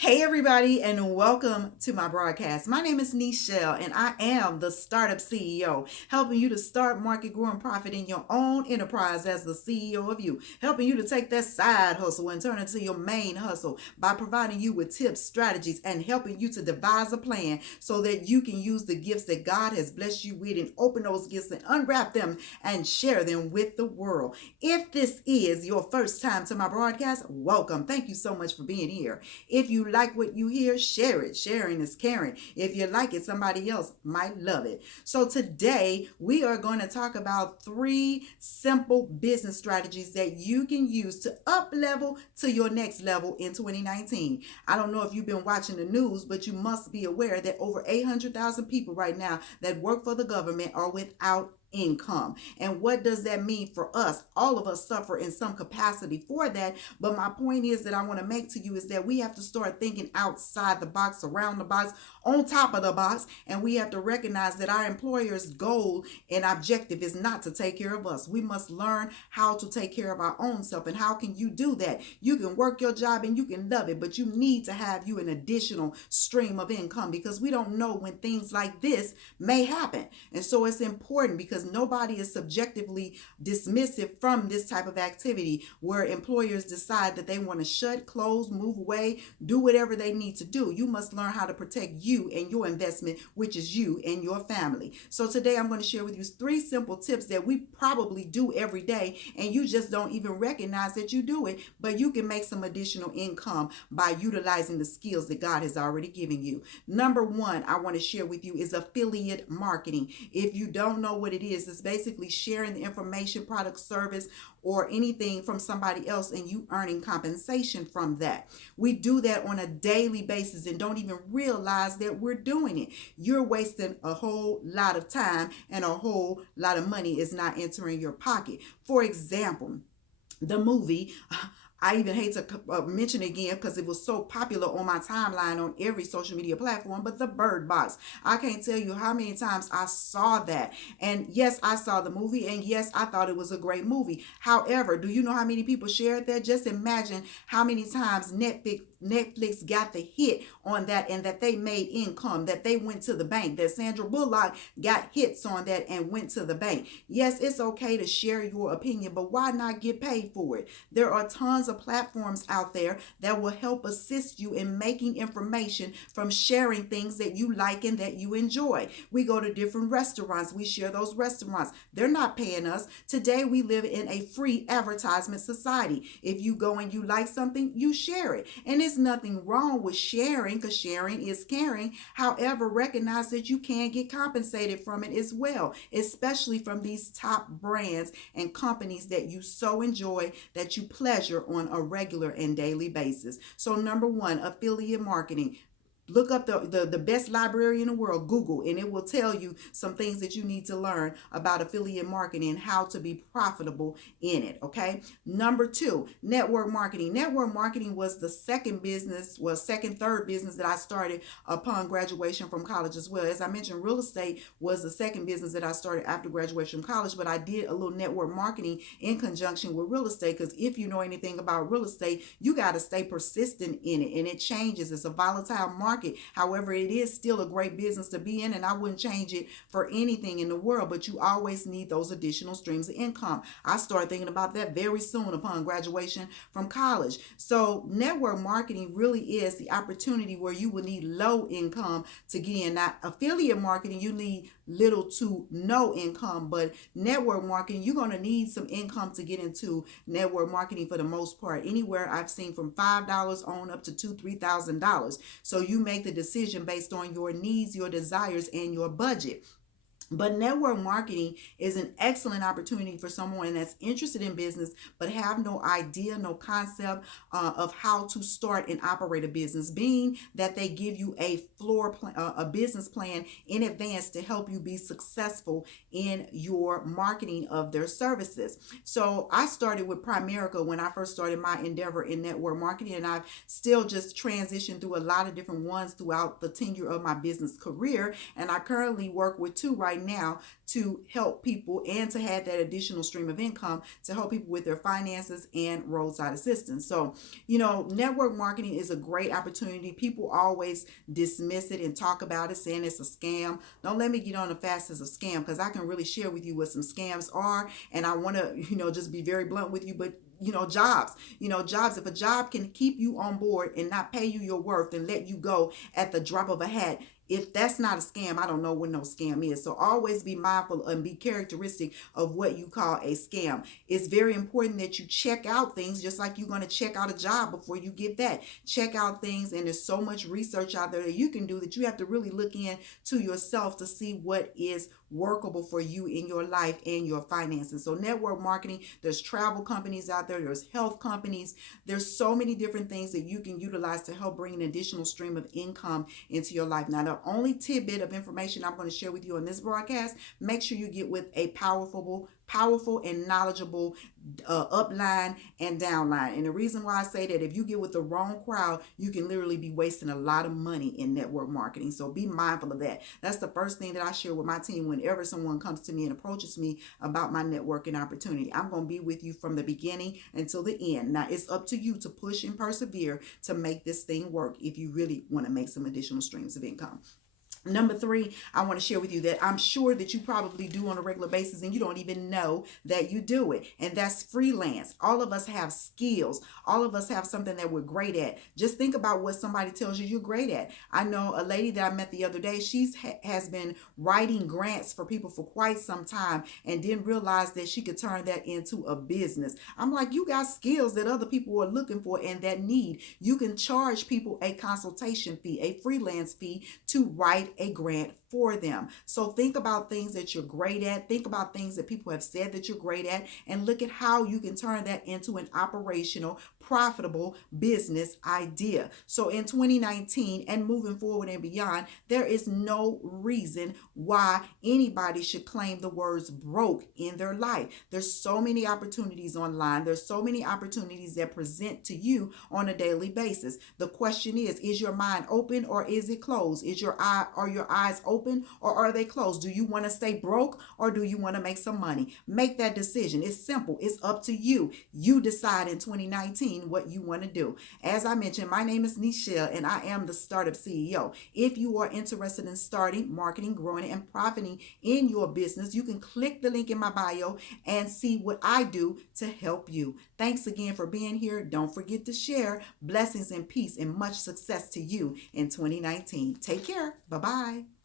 Hey, everybody, and welcome to my broadcast. My name is Nichelle, and I am the Startup CEO, helping you to start, market, grow, and profit in your own enterprise as the CEO of you, helping you to take that side hustle and turn it into your main hustle by providing you with tips, strategies, and helping you to devise a plan so that you can use the gifts that God has blessed you with and open those gifts and unwrap them and share them with the world. If this is your first time to my broadcast, welcome. Thank you so much for being here. If you like what you hear, share it. Sharing is caring. If you like it, somebody else might love it. So today we are going to talk about three simple business strategies that you can use to up level to your next level in 2019. I don't know if you've been watching the news, but you must be aware that over 800,000 people right now that work for the government are without income. And what does that mean for us? All of us suffer in some capacity for that. But my point is that I want to make to you is that we have to start thinking outside the box, around the box, on top of the box. And we have to recognize that our employer's goal and objective is not to take care of us. We must learn how to take care of our own self. And how can you do that? You can work your job and you can love it, but you need to have you an additional stream of income because we don't know when things like this may happen. And so it's important because nobody is subjectively dismissive from this type of activity where employers decide that they want to shut, close, move away, do whatever they need to do. You must learn how to protect you and your investment, which is you and your family. So today I'm going to share with you three simple tips that we probably do every day and you just don't even recognize that you do it, but you can make some additional income by utilizing the skills that God has already given you. Number one, I want to share with you is affiliate marketing. If you don't know what it is, it's basically sharing the information, product, service, or anything from somebody else and you earning compensation from that. We do that on a daily basis and don't even realize that we're doing it. You're wasting a whole lot of time and a whole lot of money is not entering your pocket. For example, the movie, I even hate to mention it again because it was so popular on my timeline on every social media platform, but the Bird Box. I can't tell you how many times I saw that. And yes, I saw the movie, and yes, I thought it was a great movie. However, do you know how many people shared that? Just imagine how many times Netflix got the hit on that and that they made income, that they went to the bank, that Sandra Bullock got hits on that and went to the bank. Yes, it's okay to share your opinion, but why not get paid for it? There are tons of platforms out there that will help assist you in making information from sharing things that you like and that you enjoy. We go to different restaurants. We share those restaurants. They're not paying us. Today, we live in a free advertisement society. If you go and you like something, you share it. And there's nothing wrong with sharing because sharing is caring. However, recognize that you can get compensated from it as well, especially from these top brands and companies that you so enjoy, that you pleasure on a regular and daily basis. So number one, affiliate marketing. Look up the best library in the world, Google, and it will tell you some things that you need to learn about affiliate marketing and how to be profitable in it, okay? Number two, network marketing. Network marketing was the third business that I started upon graduation from college as well. As I mentioned, real estate was the second business that I started after graduation from college, but I did a little network marketing in conjunction with real estate because if you know anything about real estate, you got to stay persistent in it, and it changes. It's a volatile market. However, it is still a great business to be in, and I wouldn't change it for anything in the world, but you always need those additional streams of income. I started thinking about that very soon upon graduation from college. So network marketing really is the opportunity where you will need low income to get in. Now, affiliate marketing, you need little to no income, but network marketing, you're going to need some income to get into network marketing for the most part. Anywhere I've seen from $5 on up to $2,000-$3,000. So you make the decision based on your needs, your desires, and your budget. But network marketing is an excellent opportunity for someone that's interested in business but have no idea, no concept of how to start and operate a business, being that they give you a floor plan, a business plan in advance to help you be successful in your marketing of their services. So I started with Primerica when I first started my endeavor in network marketing, and I've still just transitioned through a lot of different ones throughout the tenure of my business career. And I currently work with two right right now to help people and to have that additional stream of income to help people with their finances and roadside assistance. So, network marketing is a great opportunity. People always dismiss it and talk about it saying it's a scam. Don't let me get on the fast as a scam, because I can really share with you what some scams are. And I want to, just be very blunt with you, but jobs, if a job can keep you on board and not pay you your worth and let you go at the drop of a hat, if that's not a scam, I don't know what no scam is. So always be mindful and be characteristic of what you call a scam. It's very important that you check out things just like you're going to check out a job before you get that. Check out things, and there's so much research out there that you can do that you have to really look into yourself to see what is workable for you in your life and your finances. So network marketing, there's travel companies out there, there's health companies, there's so many different things that you can utilize to help bring an additional stream of income into your life. Now, the only tidbit of information I'm going to share with you on this broadcast, make sure you get with a powerful and knowledgeable upline and downline. And the reason why I say that, if you get with the wrong crowd, you can literally be wasting a lot of money in network marketing. So be mindful of that. That's the first thing that I share with my team whenever someone comes to me and approaches me about my networking opportunity. I'm going to be with you from the beginning until the end. Now, it's up to you to push and persevere to make this thing work if you really want to make some additional streams of income. Number 3, I want to share with you that I'm sure that you probably do on a regular basis and you don't even know that you do it. And that's freelance. All of us have skills. All of us have something that we're great at. Just think about what somebody tells you you're great at. I know a lady that I met the other day, has been writing grants for people for quite some time and didn't realize that she could turn that into a business. I'm like, you got skills that other people are looking for and that need. You can charge people a consultation fee, a freelance fee to write a grant for them. So think about things that you're great at. Think about things that people have said that you're great at, and look at how you can turn that into an operational, profitable business idea. So in 2019 and moving forward and beyond, there is no reason why anybody should claim the words broke in their life. There's so many opportunities online. There's so many opportunities that present to you on a daily basis. The question is your mind open or is it closed? Are your eyes open or are they closed? Do you want to stay broke or do you want to make some money? Make that decision. It's simple. It's up to you. You decide in 2019 what you want to do. As I mentioned, my name is Nichelle and I am the Startup CEO. If you are interested in starting, marketing, growing, and profiting in your business, you can click the link in my bio and see what I do to help you. Thanks again for being here. Don't forget to share. Blessings and peace and much success to you in 2019. Take care. Bye-bye.